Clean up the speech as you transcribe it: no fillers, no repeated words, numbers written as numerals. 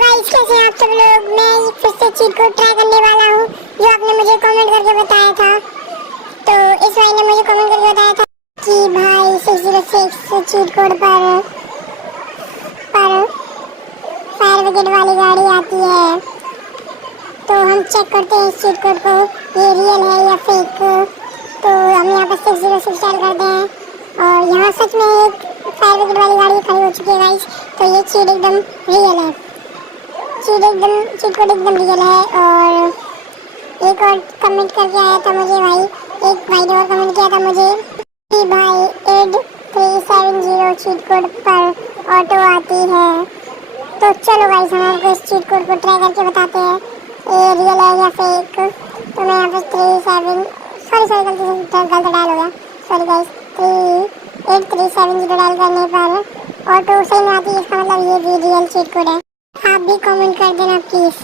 Guys, कैसे हैं आप सब लोग। मैं फिर से चीट कोड ट्राई करने वाला हूँ जो आपने मुझे कमेंट करके बताया था। तो इस भाई ने मुझे कमेंट करके बताया था कि भाई 606 चीट कोड पर फायर ब्रिगेड वाली गाड़ी आती है। तो हम चेक करते हैं इस चीट कोड को, ये रियल है या फेक। तो हम यहाँ पर 606 डाल करते हैं और यहाँ सच में एक फायर ब्रिगेड वाली गाड़ी खड़ी हो चुकी है गाइस। तो ये चीट एकदम रियल है, चीट कोड एकदम रियल है। और एक और कमेंट करके आया था मुझे भाई, एक भाई ने और कमेंट किया था मुझे कि भाई 8370 चीट कोड पर ऑटो आती है। तो चलो गाइस, हम आपको इस चीट कोड को ट्राई करके बताते हैं ये रियल है या फेक। तो मैं यहाँ पे 37 गलती से गलत डायल हो गया, सॉरी गाइस। 8370 डायल करने पर ऑटो सही में आती है, इसका मतलब ये भी रियल चीट कोड है। आप भी कमेंट कर देना प्लीज।